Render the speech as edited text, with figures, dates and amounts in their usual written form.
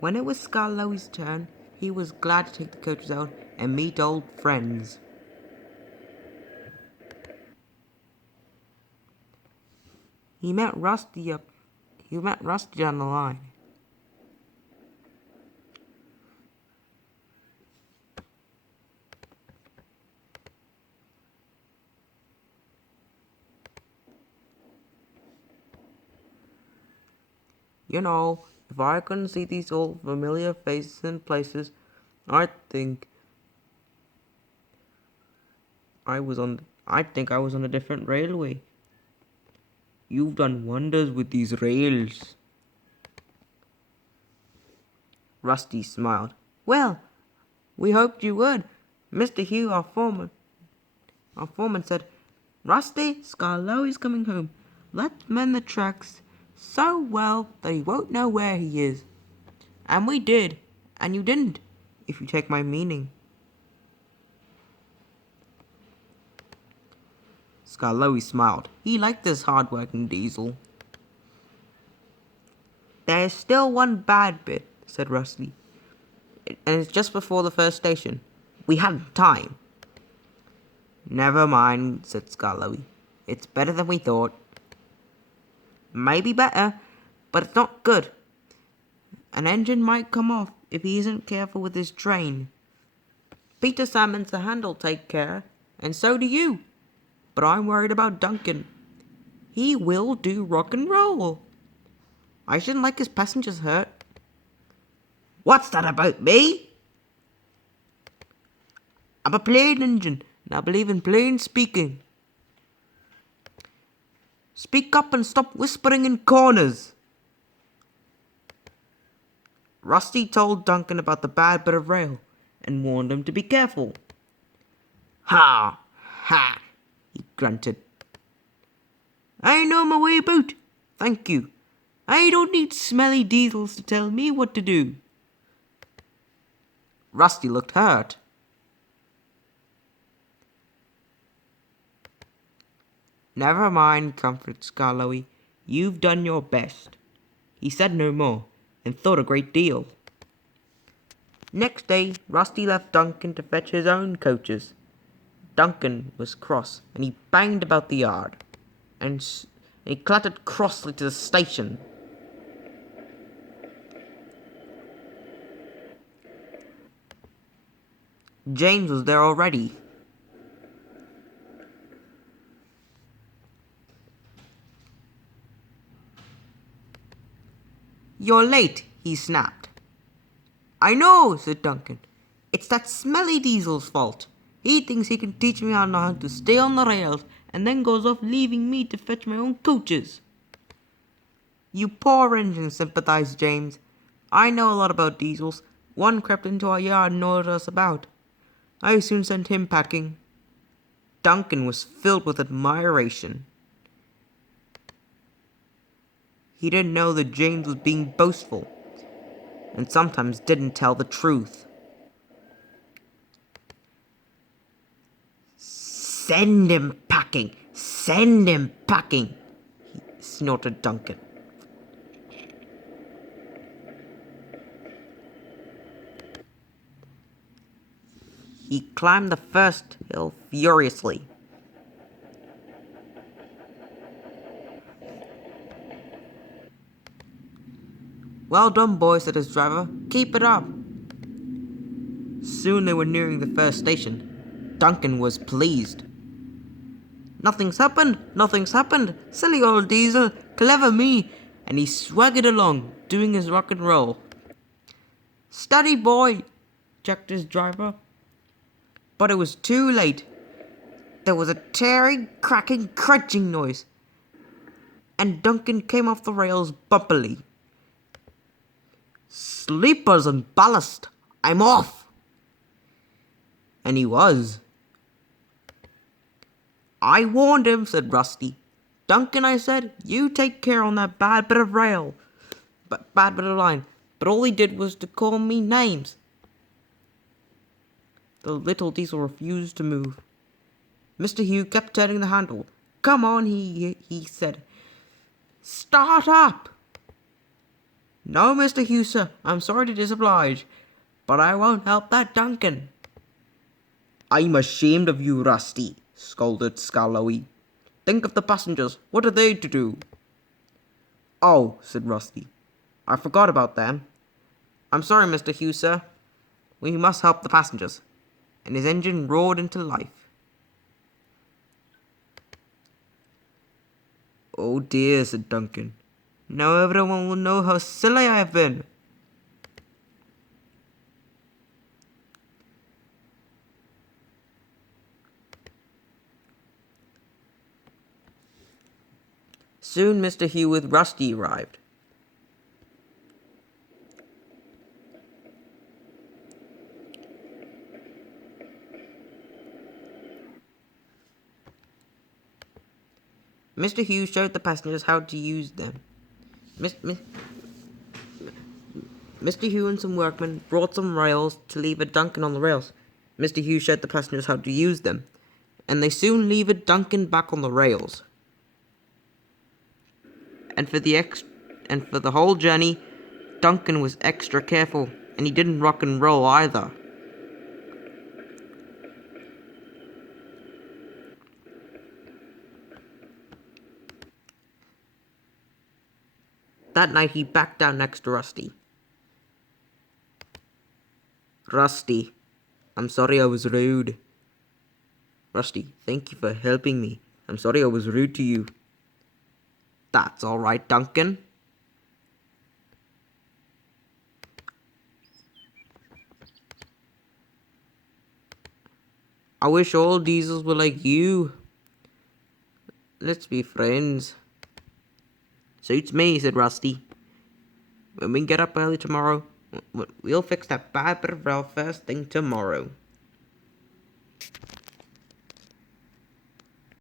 When it was Scarlowy's turn, he was glad to take the coaches out and meet old friends. He met Rusty down the line. You know, if I couldn't see these old familiar faces and places, I'd think I was on a different railway. You've done wonders with these rails. Rusty smiled. Well, we hoped you would. Mr. Hugh, our foreman said, Rusty, Scarlowy's coming home. Let's mend the tracks so well that he won't know where he is. And we did, and you didn't, if you take my meaning. Scarlowy smiled. He liked this hard-working diesel. There's still one bad bit, said Rusty. And it's just before the first station. We hadn't time. Never mind, said Scarlowy. It's better than we thought. Maybe better, but it's not good. An engine might come off if he isn't careful with his train. Peter Salmon's the hand'll take care, and so do you. But I'm worried about Duncan. He will do rock and roll. I shouldn't like his passengers hurt. What's that about me? I'm a plain engine, and I believe in plain speaking. Speak up and stop whispering in corners. Rusty told Duncan about the bad bit of rail and warned him to be careful. Ha! Ha! He grunted. I know my way about, thank you. I don't need smelly diesels to tell me what to do. Rusty looked hurt. Never mind, comforted Scarlowy. You've done your best. He said no more, and thought a great deal. Next day, Rusty left Duncan to fetch his own coaches. Duncan was cross, and he banged about the yard, and he clattered crossly to the station. James was there already. You're late, he snapped. I know, said Duncan. It's that smelly diesel's fault. He thinks he can teach me how to stay on the rails and then goes off leaving me to fetch my own coaches. You poor engine, sympathized James. I know a lot about diesels. One crept into our yard and ordered us about. I soon sent him packing. Duncan was filled with admiration. He didn't know that James was being boastful, and sometimes didn't tell the truth. Send him packing! Send him packing! He snorted Duncan. He climbed the first hill furiously. Well done, boy, said his driver. Keep it up. Soon they were nearing the first station. Duncan was pleased. Nothing's happened, silly old diesel, clever me, and he swaggered along, doing his rock and roll. Steady, boy, checked his driver. But it was too late. There was a tearing, cracking, crunching noise, and Duncan came off the rails bumpily. Sleepers and ballast, I'm off. And he was. I warned him, said Rusty. Duncan, I said, you take care on that bad bit of rail, bad bit of line. But all he did was to call me names. The little diesel refused to move. Mr. Hugh kept turning the handle. Come on, he said. Start up. No, Mr. Huser, I'm sorry to disoblige, but I won't help that Duncan. I'm ashamed of you, Rusty, scolded Skarloey. Think of the passengers. What are they to do? Oh, said Rusty. I forgot about them. I'm sorry, Mr. Huser. We must help the passengers. And his engine roared into life. Oh dear, said Duncan. Now everyone will know how silly I have been. Soon Mr. Hugh with Rusty arrived. Mr. Hugh showed the passengers how to use them. Mr. Hugh and some workmen brought some rails to lever Duncan on the rails. Mr. Hugh showed the passengers how to use them, and they soon levered Duncan back on the rails. And for the whole journey, Duncan was extra careful, and he didn't rock and roll either. That night he backed down next to Rusty. Rusty, I'm sorry I was rude. Rusty, thank you for helping me. I'm sorry I was rude to you. That's all right, Duncan. I wish all diesels were like you. Let's be friends. Suits me, said Rusty. When we get up early tomorrow, we'll fix that bad bit of rail first thing tomorrow.